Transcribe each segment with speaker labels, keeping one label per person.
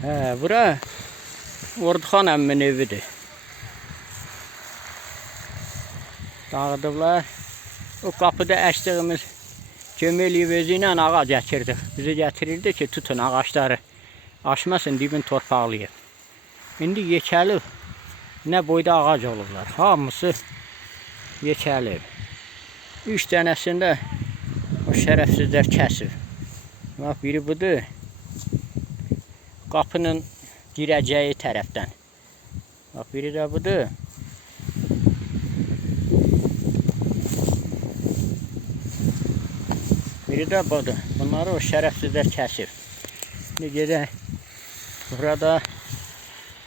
Speaker 1: He, bura Orduxan əmmin evidir. Dağıdıblar. O qapıda əkdiyimiz kömək özü ilə ağac əkirdik. Bizi gətirirdi ki, tutun ağaçları. Aşmasın dibin torpaqlayıb. İndi yekəli nə boyda ağac olublar. Hamısı yekəli. Üç dənəsində o şərəfsizlər kəsib. Bax biri budur. Qapının girəcəyi tərəfdən. Bax biri də budur. Biri də budur. Bunları o şərəfsizlər kəsib. İndi gedək. Burada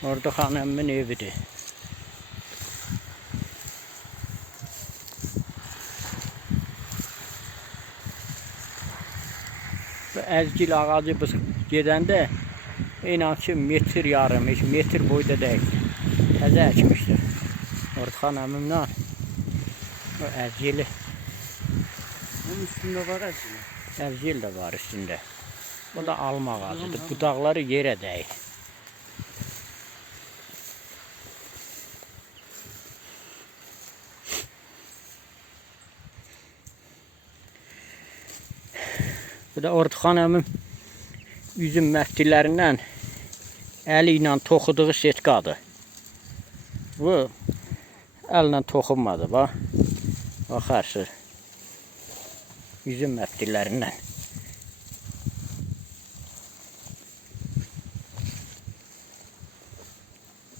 Speaker 1: Ordu xanımın evidir. Bu əzgil ağacı biz gedəndə inan ki metr yarım, metr boyda deyil. Təzə əkmişdir. Ordu xanımımla o əzgili,
Speaker 2: Bunun üstünde var aslında.
Speaker 1: əzgil də var üstündə. Bu da alma ağacıdır. Budaqları yerə dəyir. Bu da Ordu xanımın üzüm məftillərindən əli ilə toxuduğu setkadır. Bu əllə toxunmadı bax. Baxarsınız. Üzüm məftillərindən.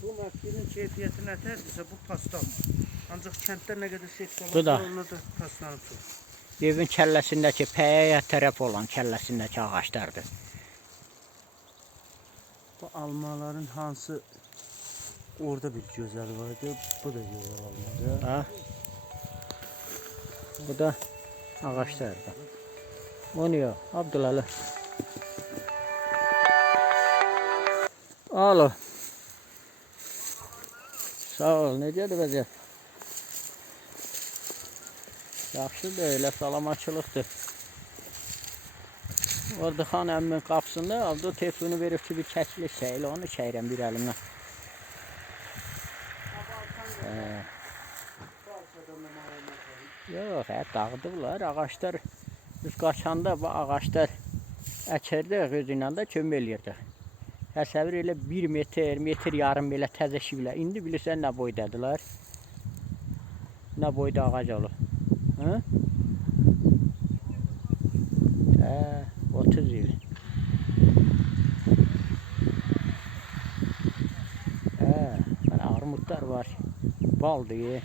Speaker 2: Bu maskinin keyfiyeti neterse bu paslanmır. Ancak kentte ne kadar set
Speaker 1: Bu da.
Speaker 2: Onlar da paslanıp durur.
Speaker 1: Evin kəlləsindəki pəyəyə tərəf olan kəlləsindəki ağaclardır.
Speaker 2: Bu almaların hansı orada bir güzel vardı. Bu da güzel almadı.
Speaker 1: Ha? Bu da ağaçlardır. O niyə? Abdüləli. Alo. Sağ ol. Necədir vəziyyət? Yaxşıdır, elə salamaçılıqdır. Orada xan əmmin qapısında aldı, telefonu verib ki, bir çəkilik çəkil, onu çəkirəm bir əlimlə. Yox, hə, dağıdıblar. Ağaçlar biz qaçanda bu ağaçlar əkərdik özü ilə də kömək eləyirdik. Təsəvvür elə 1 metr, metr yarım belə təzə şivlə. İndi bilirsən nə boydadılar? Nə boyda ağac olur? Hə? Hə, 30 il. Hə, hələ armudlar var. Baldır.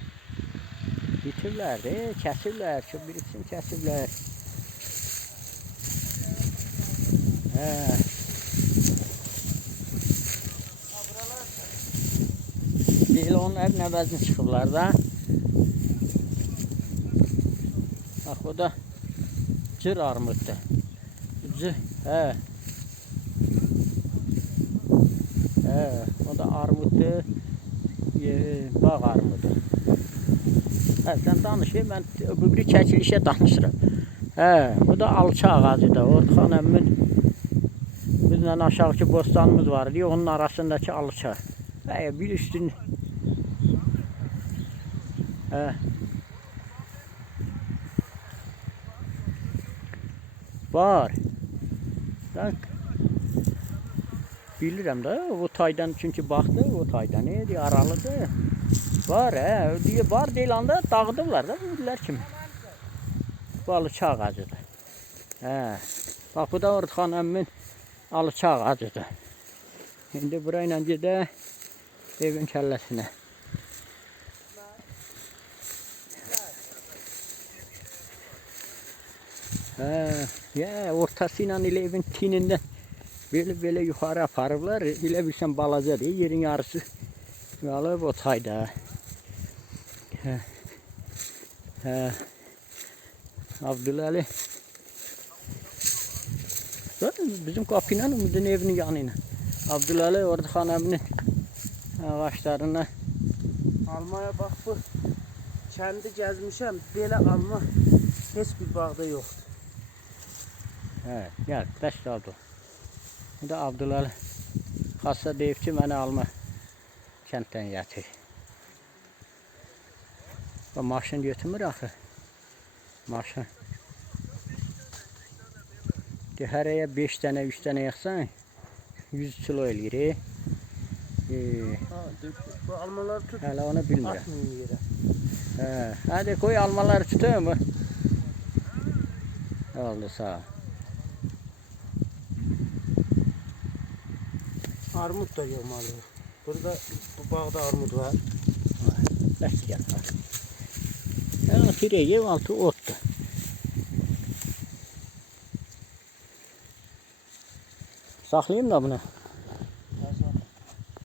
Speaker 1: Bitirlər də, kəsirlər, şu birisini kəsirlər. Hə. Deyil onun hər nəvəzini çıxıblar da. Bax bu da cır armuddur. Cır, hə. Hə, o da armuddur. Ye- Bağ armudu. Hə, sən danış, e, mən öbürü çəkilişə danışıram. Hə, bu da alça ağacıdır. Orxan əmmin bizlə aşağıki bostanımız var idi. Onun arasındakı alça. Hə, bir üstün Hə. Var. Bak. Bilirəm də, o taydan çünki baxdı, o taydan idi, aralıdır. Var hə, diye var deyil anda dağıdıblar da bilirlər kimi. Bu alıça ağacıdır. Hə. Bax bu da Orxan əmmin alıça ağacıdır. İndi bura ilə gedək evin kəlləsinə. Hə, ya ortası ilə elə evin tinindən belə belə yuxarı aparıblar. Elə bilsən balacadır. Yerin yarısı qalıb o tayda. Hə. Bizim kapıyla Umud'un evinin yanına. Abdüləli orada xanəminin ağaçlarına.
Speaker 2: Almaya bak bu. Kendi gezmişem. Böyle alma hiçbir bağda yok.
Speaker 1: Hə, gəl, bəs qaldı. Bu da Abdüləli. Xassa deyib ki, məni alma kənddən gətir. O maşın götürmür axı. Maşın. De hərəyə 5 dənə, 3 dənə yaxsan 100 kilo eləyir. e.
Speaker 2: Döktür. Bu almaları tut.
Speaker 1: hələ onu bilmirəm.
Speaker 2: Yere.
Speaker 1: Hə, hadi qoy almaları? Oldu sağ ol.
Speaker 2: Armut da yomalı. Burada bu bağda armut var.
Speaker 1: Bəs gəl. Hə, pirəyə altı otdur. Saxlayayım da bunu.